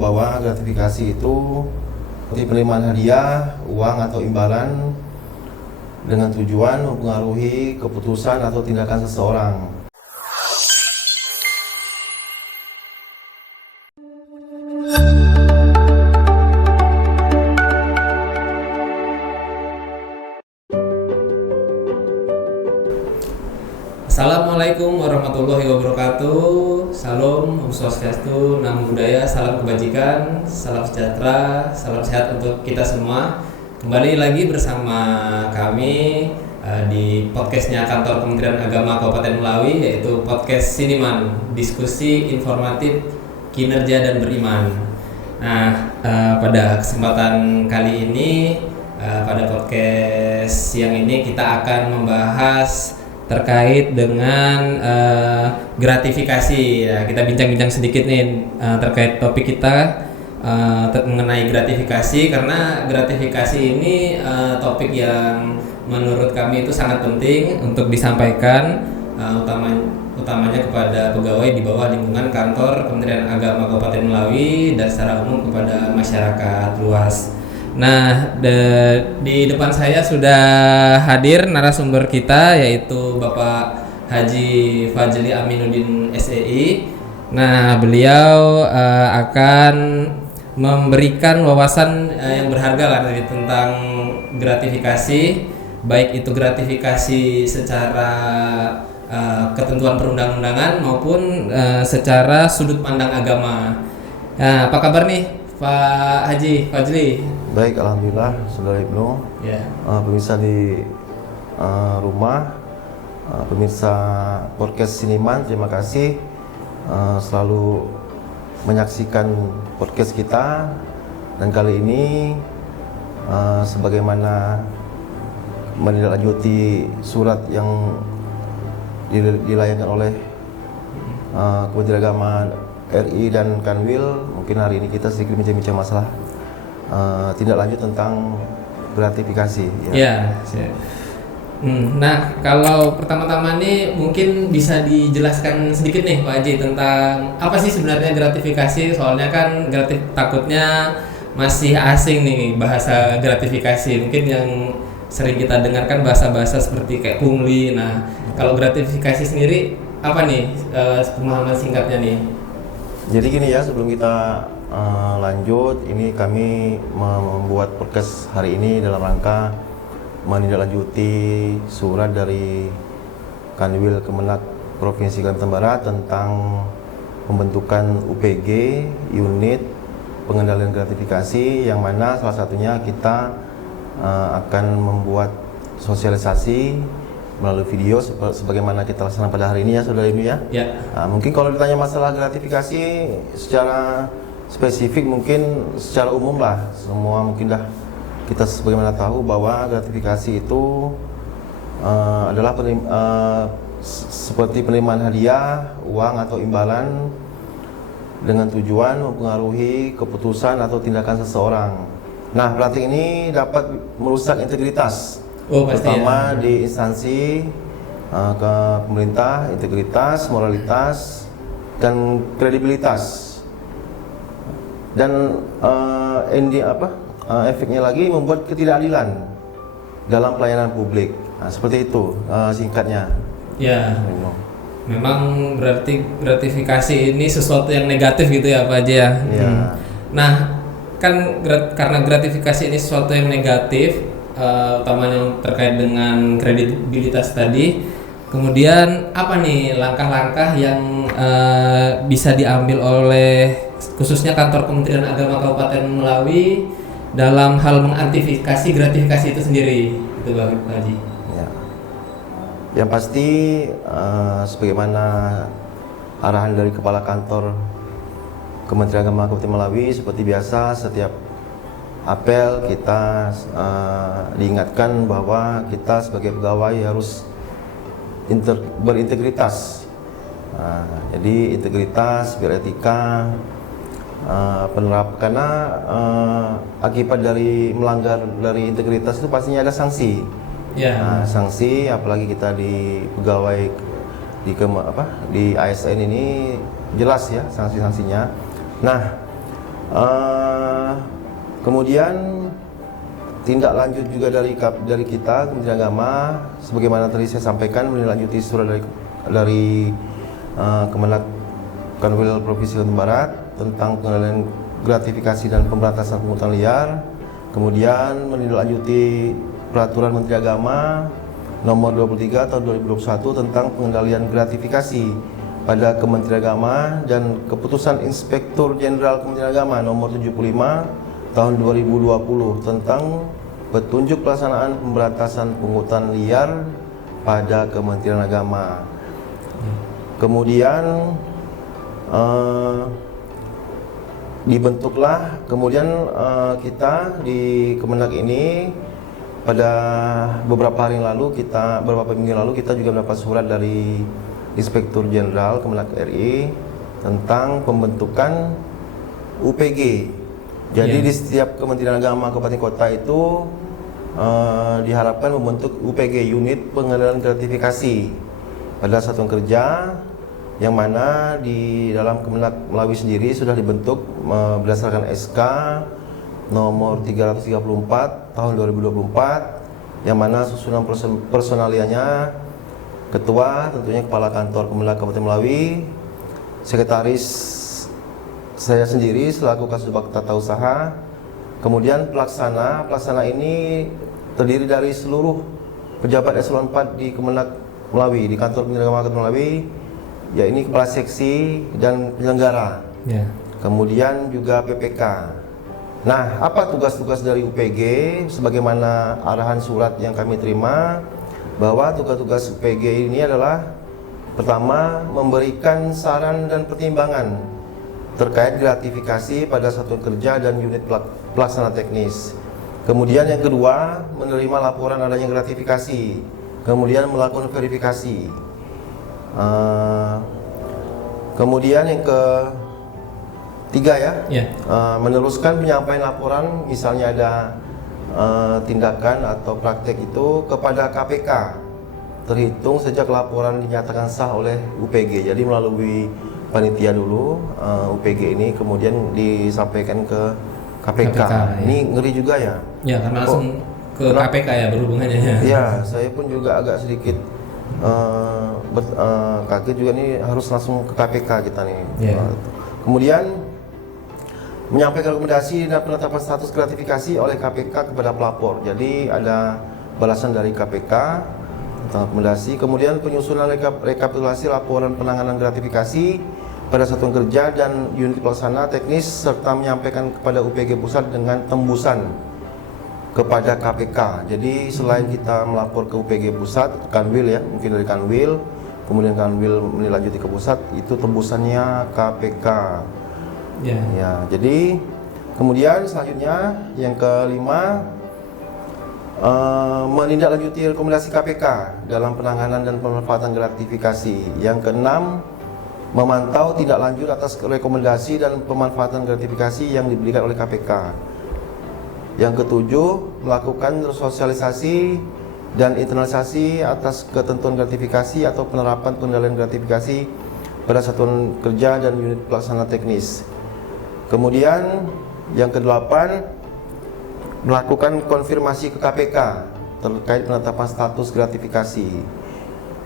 bahwa gratifikasi itu seperti penerimaan hadiah, uang atau imbalan dengan tujuan mempengaruhi keputusan atau tindakan seseorang. Assalamualaikum warahmatullahi wabarakatuh. Salam, Om Swastiastu, Namo Buddhaya, salam kebajikan, salam sejahtera, salam sehat untuk kita semua. Kembali lagi bersama kami di podcastnya Kantor Kementerian Agama Kabupaten Melawi, yaitu podcast Siniman, diskusi informatif kinerja dan beriman. Nah, pada kesempatan kali ini, pada podcast siang ini kita akan membahas terkait dengan gratifikasi. Ya, kita bincang-bincang sedikit nih terkait topik kita mengenai gratifikasi, karena gratifikasi ini topik yang menurut kami itu sangat penting untuk disampaikan, utamanya kepada pegawai di bawah lingkungan Kantor Kementerian Agama Kabupaten Melawi dan secara umum kepada masyarakat luas. Nah, di depan saya sudah hadir narasumber kita, yaitu Bapak Haji Fajli Aminuddin SEI. Nah, beliau akan memberikan wawasan yang berharga lah tentang gratifikasi, baik itu gratifikasi secara ketentuan perundang-undangan maupun secara sudut pandang agama. Nah, apa kabar nih Pak Haji Fajli? Baik, alhamdulillah, saudara Ibnu. Ya. Pemirsa di rumah, pemirsa podcast Siniman, terima kasih selalu menyaksikan podcast kita. Dan kali ini sebagaimana menindaklanjuti surat yang dilayangkan oleh Kementerian Agama RI dan Kanwil, mungkin hari ini kita sedikit bincang-bincang masalah tindak lanjut tentang gratifikasi. Ya. Nah, kalau pertama-tama nih mungkin bisa dijelaskan sedikit nih Pak Haji tentang apa sih sebenarnya gratifikasi? Soalnya kan takutnya masih asing nih bahasa gratifikasi. Mungkin yang sering kita dengarkan bahasa-bahasa seperti kayak pungli. Nah, kalau gratifikasi sendiri apa nih pemahaman singkatnya nih? Jadi gini ya, sebelum kita lanjut, ini kami membuat podcast hari ini dalam rangka menindaklanjuti surat dari Kanwil Kemenak Provinsi Kalimantan Barat tentang pembentukan UPG, unit pengendalian gratifikasi, yang mana salah satunya kita akan membuat sosialisasi melalui video sebagaimana kita laksanakan pada hari ini ya, saudara Ibnu ya. Ya. Nah, mungkin kalau ditanya masalah gratifikasi secara spesifik, mungkin secara umum lah, semua mungkin dah kita sebagaimana tahu bahwa gratifikasi itu adalah seperti penerimaan hadiah, uang atau imbalan dengan tujuan mempengaruhi keputusan atau tindakan seseorang. Nah, praktik ini dapat merusak integritas, terutama di instansi ke pemerintah, integritas, moralitas, dan kredibilitas. Dan efeknya lagi membuat ketidakadilan dalam pelayanan publik. Nah, seperti itu singkatnya. Ya. Memang berarti gratifikasi ini sesuatu yang negatif gitu ya Pak Haji ya. Ya. Nah, kan karena gratifikasi ini sesuatu yang negatif, utamanya terkait dengan kredibilitas tadi. Kemudian apa nih langkah-langkah yang bisa diambil oleh khususnya Kantor Kementerian Agama Kabupaten Melawi dalam hal mengantisipasi gratifikasi itu sendiri, itu Pak Haji? Ya. Yang pasti sebagaimana arahan dari Kepala Kantor Kementerian Agama Kabupaten Melawi, seperti biasa setiap apel kita diingatkan bahwa kita sebagai pegawai harus berintegritas. Jadi integritas, beretika, karena akibat dari melanggar dari integritas itu pastinya ada sanksi. Sanksi, apalagi kita di pegawai di ASN ini jelas ya sanksi-sanksinya. Nah, Kemudian tindak lanjut juga dari kita Kementerian Agama, sebagaimana tadi saya sampaikan, menindaklanjuti surat dari Kemenak Kanwil Provinsi Kalimantan Barat tentang pengendalian gratifikasi dan pemberantasan pungutan liar. Kemudian menindaklanjuti Peraturan Menteri Agama Nomor 23 Tahun 2021 tentang pengendalian gratifikasi pada Kementerian Agama dan Keputusan Inspektur Jenderal Kementerian Agama Nomor 75 Tahun 2020 tentang petunjuk pelaksanaan pemberantasan pungutan liar pada Kementerian Agama. Kemudian dibentuklah kita di Kemenak ini pada beberapa minggu yang lalu kita juga mendapat surat dari Inspektur Jenderal Kemenak RI tentang pembentukan UPG. Jadi di setiap Kementerian Agama Kabupaten Kota itu diharapkan membentuk UPG, unit pengendalian gratifikasi pada satuan kerja, yang mana di dalam Kemenak Melawi sendiri sudah dibentuk berdasarkan SK nomor 334 tahun 2024, yang mana susunan personalianya ketua tentunya kepala kantor Kemenak Kabupaten Melawi, sekretaris saya sendiri selaku Kasubag Tata Usaha, kemudian pelaksana ini terdiri dari seluruh pejabat eselon 4 di Kemenak Melawi, di kantor Kementerian Agama Kabupaten Melawi, ya ini kepala seksi dan penyelenggara, kemudian juga PPK. Nah, apa tugas-tugas dari UPG? Sebagaimana arahan surat yang kami terima, bahwa tugas-tugas UPG ini adalah pertama, memberikan saran dan pertimbangan terkait gratifikasi pada satuan kerja dan unit pelaksana teknis. Kemudian yang kedua, menerima laporan adanya gratifikasi, kemudian melakukan verifikasi. Kemudian yang ketiga meneruskan penyampaian laporan, misalnya ada tindakan atau praktek itu kepada KPK terhitung sejak laporan dinyatakan sah oleh UPG. Jadi melalui panitia dulu UPG ini, kemudian disampaikan ke KPK. Ini ngeri juga ya? Ya, karena langsung ke KPK ya berhubungannya. Ya, saya pun juga agak sedikit kaget juga, nih harus langsung ke KPK kita nih. Kemudian menyampaikan rekomendasi dan penetapan status gratifikasi oleh KPK kepada pelapor. Jadi ada balasan dari KPK tentang rekomendasi. Kemudian penyusunan rekapitulasi laporan penanganan gratifikasi pada satuan kerja dan unit pelaksana teknis, serta menyampaikan kepada UPG pusat dengan tembusan kepada KPK. Jadi selain kita melapor ke UPG pusat, Kanwil ya, mungkin dari Kanwil, kemudian Kanwil menindaklanjuti ke pusat, itu tembusannya KPK. Ya, jadi kemudian selanjutnya yang kelima, menindaklanjuti rekomendasi KPK dalam penanganan dan pemanfaatan gratifikasi. Yang keenam, memantau tindak lanjut atas rekomendasi dan pemanfaatan gratifikasi yang diberikan oleh KPK. Yang ketujuh, melakukan sosialisasi dan internalisasi atas ketentuan gratifikasi atau penerapan pengendalian gratifikasi pada satuan kerja dan unit pelaksana teknis. Kemudian yang kedelapan, melakukan konfirmasi ke KPK terkait penetapan status gratifikasi.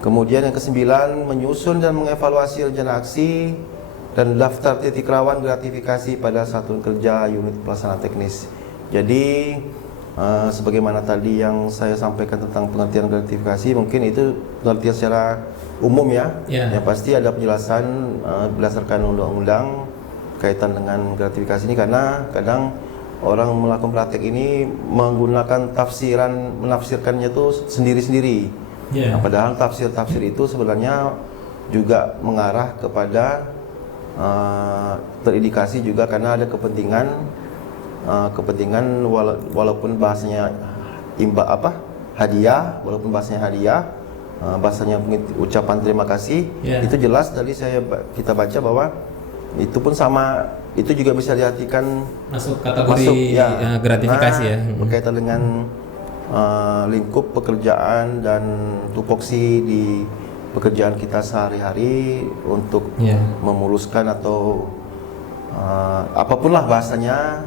Kemudian yang kesembilan, menyusun dan mengevaluasi rencana aksi dan daftar titik rawan gratifikasi pada satuan kerja unit pelaksana teknis. Jadi sebagaimana tadi yang saya sampaikan tentang pengertian gratifikasi, mungkin itu pengertian secara umum ya. Yang pasti ada penjelasan berdasarkan undang-undang kaitan dengan gratifikasi ini, karena kadang orang melakukan praktek ini menggunakan menafsirkannya itu sendiri-sendiri. Nah, padahal tafsir-tafsir itu sebenarnya juga mengarah kepada terindikasi juga karena ada kepentingan walaupun bahasanya hadiah, walaupun bahasanya hadiah, bahasanya ucapan terima kasih, itu jelas tadi kita baca bahwa itu pun sama, itu juga bisa diartikan masuk kategori gratifikasi berkaitan dengan lingkup pekerjaan dan tupoksi di pekerjaan kita sehari-hari untuk memuluskan atau apapun lah bahasanya,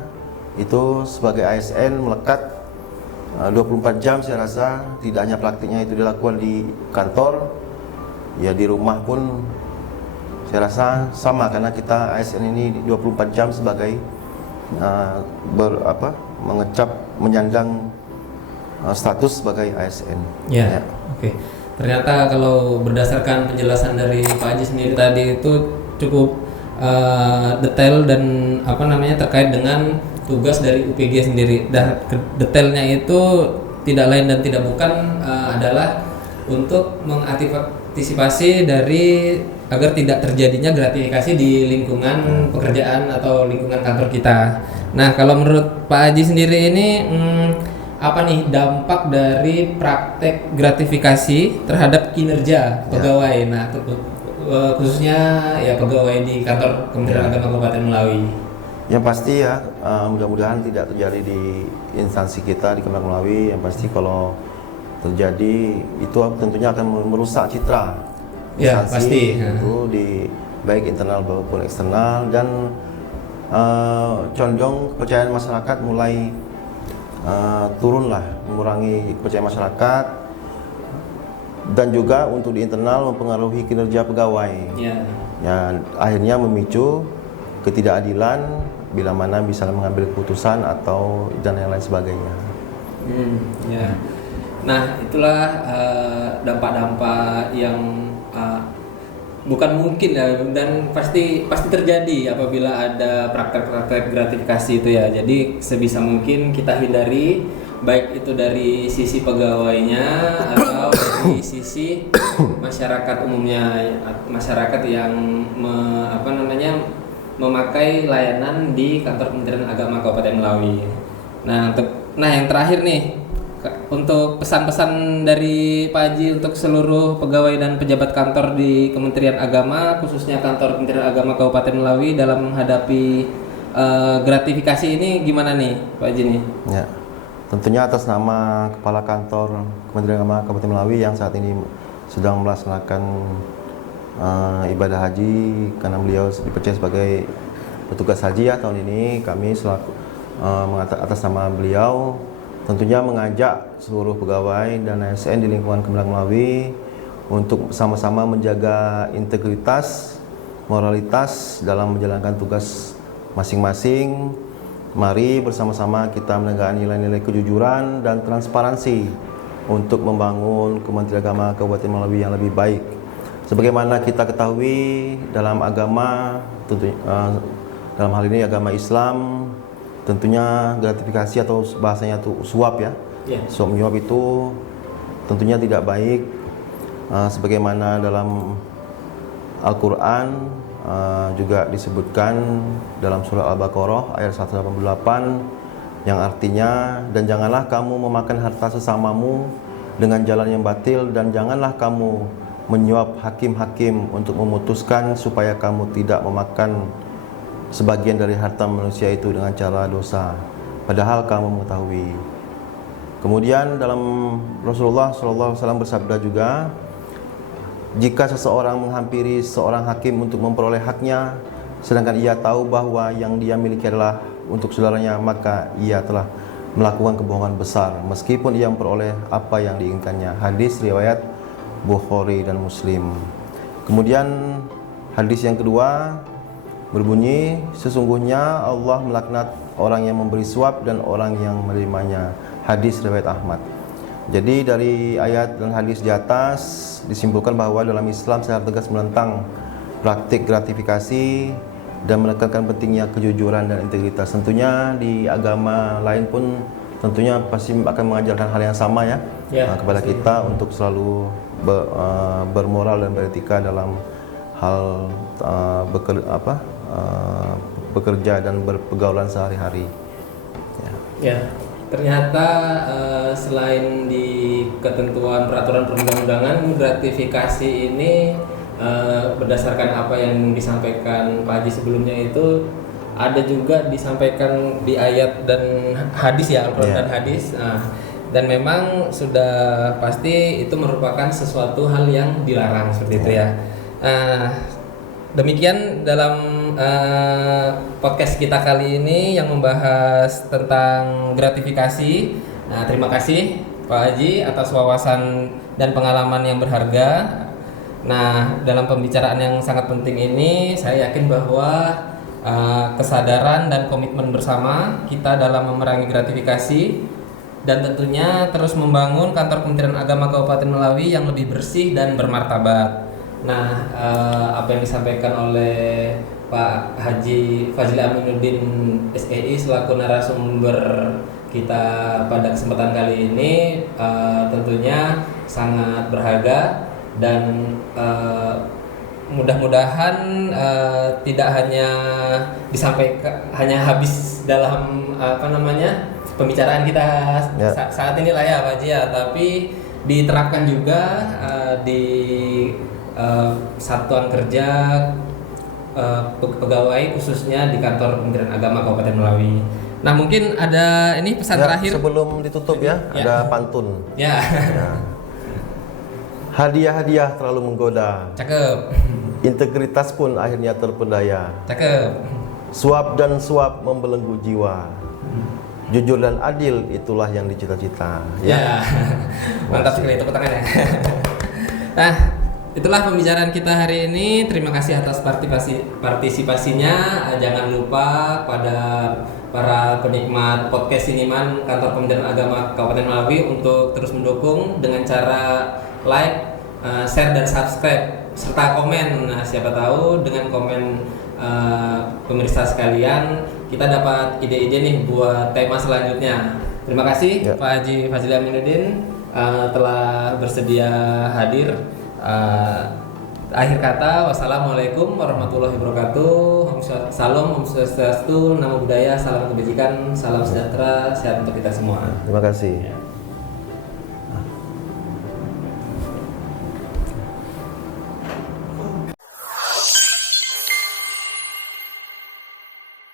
itu sebagai ASN melekat 24 jam. Saya rasa tidak hanya praktiknya itu dilakukan di kantor, ya di rumah pun saya rasa sama, karena kita ASN ini 24 jam sebagai mengecap, menyandang status sebagai ASN. Ya. Oke. Ternyata kalau berdasarkan penjelasan dari Pak Haji sendiri tadi itu cukup detail dan terkait dengan tugas dari UPG sendiri. Dan detailnya itu tidak lain dan tidak bukan adalah untuk mengantisipasi dari agar tidak terjadinya gratifikasi di lingkungan pekerjaan atau lingkungan kantor kita. Nah, kalau menurut Pak Haji sendiri ini apa nih dampak dari praktek gratifikasi terhadap kinerja pegawai? Nah, khususnya ya pegawai di kantor Kementerian Agama Kabupaten Melawi. Yang pasti ya, mudah-mudahan tidak terjadi di instansi kita di Kementerian Melawi. Yang pasti kalau terjadi itu tentunya akan merusak citra instansi, pasti itu di baik internal maupun eksternal, dan condong kepercayaan masyarakat mulai turunlah, mengurangi kepercayaan masyarakat, dan juga untuk di internal mempengaruhi kinerja pegawai. Ya, akhirnya memicu ketidakadilan bila mana bisa mengambil keputusan atau dan yang lain sebagainya. Nah, itulah dampak-dampak yang bukan mungkin ya, dan pasti terjadi apabila ada praktek-praktek gratifikasi itu ya. Jadi sebisa mungkin kita hindari, baik itu dari sisi pegawainya atau dari sisi masyarakat umumnya, masyarakat yang memakai layanan di kantor Kementerian Agama Kabupaten Melawi. Nah, yang terakhir nih, untuk pesan-pesan dari Pak Haji untuk seluruh pegawai dan pejabat kantor di Kementerian Agama, khususnya kantor Kementerian Agama Kabupaten Melawi dalam menghadapi gratifikasi ini gimana nih Pak Haji nih? Ya, tentunya atas nama Kepala Kantor Kementerian Agama Kabupaten Melawi yang saat ini sedang melaksanakan ibadah haji, karena beliau dipercaya sebagai petugas haji ya tahun ini, kami selaku atas nama beliau tentunya mengajak seluruh pegawai dan ASN di lingkungan Kementerian Melawi untuk sama-sama menjaga integritas, moralitas dalam menjalankan tugas masing-masing. Mari bersama-sama kita menegakkan nilai-nilai kejujuran dan transparansi untuk membangun Kementerian Agama Kabupaten Melawi yang lebih baik. Sebagaimana kita ketahui dalam agama, tentunya dalam hal ini agama Islam, tentunya gratifikasi atau bahasanya itu suap ya. Suap menyuap itu tentunya tidak baik. Sebagaimana dalam Al-Quran juga disebutkan dalam surah Al-Baqarah ayat 188 yang artinya, dan janganlah kamu memakan harta sesamamu dengan jalan yang batil, dan janganlah kamu menyuap hakim-hakim untuk memutuskan supaya kamu tidak memakan sebagian dari harta manusia itu dengan cara dosa, padahal kamu mengetahui. Kemudian dalam Rasulullah SAW bersabda juga, jika seseorang menghampiri seorang hakim untuk memperoleh haknya, sedangkan ia tahu bahwa yang dia miliki adalah untuk saudaranya, maka ia telah melakukan kebohongan besar, meskipun ia memperoleh apa yang diinginkannya. Hadis riwayat Bukhari dan Muslim. Kemudian hadis yang kedua berbunyi, sesungguhnya Allah melaknat orang yang memberi suap dan orang yang menerimanya. Hadis riwayat Ahmad. Jadi dari ayat dan hadis di atas disimpulkan bahwa dalam Islam secara tegas menentang praktik gratifikasi dan menekankan pentingnya kejujuran dan integritas. Tentunya di agama lain pun tentunya pasti akan mengajarkan hal yang sama ya, kepada kita untuk selalu bermoral dan beretika dalam hal bekerja dan berpergaulan sehari-hari. Ya, ternyata selain di ketentuan peraturan perundang-undangan, gratifikasi ini berdasarkan apa yang disampaikan Pak Haji sebelumnya itu ada juga disampaikan di ayat dan hadis ya, Al-Quran dan hadis. Dan memang sudah pasti itu merupakan sesuatu hal yang dilarang seperti itu ya. Demikian dalam podcast kita kali ini yang membahas tentang gratifikasi. Nah, terima kasih Pak Haji atas wawasan dan pengalaman yang berharga. Nah, dalam pembicaraan yang sangat penting ini, saya yakin bahwa kesadaran dan komitmen bersama kita dalam memerangi gratifikasi dan tentunya terus membangun kantor Kementerian Agama Kabupaten Melawi yang lebih bersih dan bermartabat. Nah, apa yang disampaikan oleh Pak Haji Fazli Aminuddin SEI selaku narasumber kita pada kesempatan kali ini tentunya sangat berharga dan mudah-mudahan tidak hanya disampaikan hanya habis dalam pembicaraan kita saat ini lah ya Pak Haji ya, tapi diterapkan juga di satuan kerja pegawai khususnya di kantor Kementerian Agama Kabupaten Melawi. Nah, mungkin ada ini pesan terakhir sebelum ditutup ya, ada pantun. Ya. Hadiah-hadiah terlalu menggoda. Cakep. Integritas pun akhirnya terpedaya. Cakep. Suap dan suap membelenggu jiwa. Jujur dan adil itulah yang dicita-cita. Ya. Mantap sekali, tepuk tangan ya. Nah, itulah pembicaraan kita hari ini. Terima kasih atas partisipasinya. Jangan lupa pada para penikmat podcast Siniman Kantor Kementerian Agama Kabupaten Melawi untuk terus mendukung dengan cara like, share dan subscribe serta komen. Nah, siapa tahu dengan komen pemirsa sekalian kita dapat ide-ide nih buat tema selanjutnya. Terima kasih Pak Haji Fazli Aminuddin telah bersedia hadir. Akhir kata, wassalamualaikum warahmatullahi wabarakatuh. Salam, Om Swastiastu, Namo Buddhaya, salam kebajikan, salam sejahtera, sehat untuk kita semua. Terima kasih.